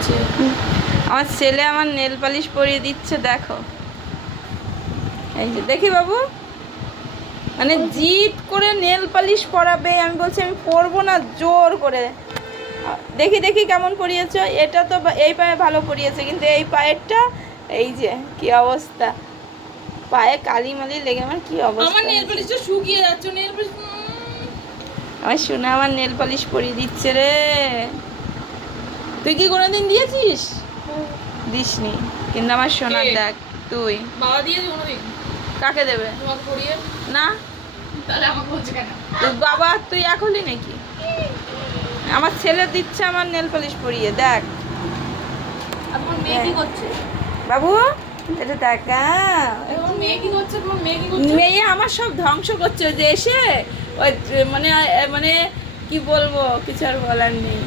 দিচ্ছে। আমার ছেলে আমার নেল পালিশ পরিয়ে দিচ্ছে, দেখো। এই যে দেখি বাবু, মানে জিদ করে নেল পালিশ পরাবে, আমি বলছি আমি পরবো না, জোর করে। দেখি দেখি কেমন পরিয়েছো। এটা তো এই পায়ে ভালো পরিয়েছে, কিন্তু এই পায়েরটা, এই যে কি অবস্থা, পায়ে কালি মালি লেগে আমার কি অবস্থা। আমার নেল পালিশটা শুকিয়ে যাচ্ছে, নেল পালিশ। আমার শোনা আমার নেল পালিশ পরিয়ে দিচ্ছে রে। তুই কি কোনোদিন দিয়েছিস? দিসনি, কিন্তু আমার সোনার কে? দেখ তুই। বাবা দিয়েছে কোনোদিন? কাকে দেবে? তোমাকে পরিয়ে? না, তাহলে আমাকে বলছে কেন? তুই বাবা, তুই এখনই নাকি? আমার ছেলে দিচ্ছে আমার নেল পালিশ পরিয়ে, দেখ আমার মেয়ে কি করছে? বাবু, এটা দেখ। আমার মেয়ে কি করছে? তোমার মেয়ে কি করছে? মেয়ে আমার সব ধ্বংস করছে, ওই যে এসে ওই মানে মানে কি বলবো, কিছু আর বলার নেই।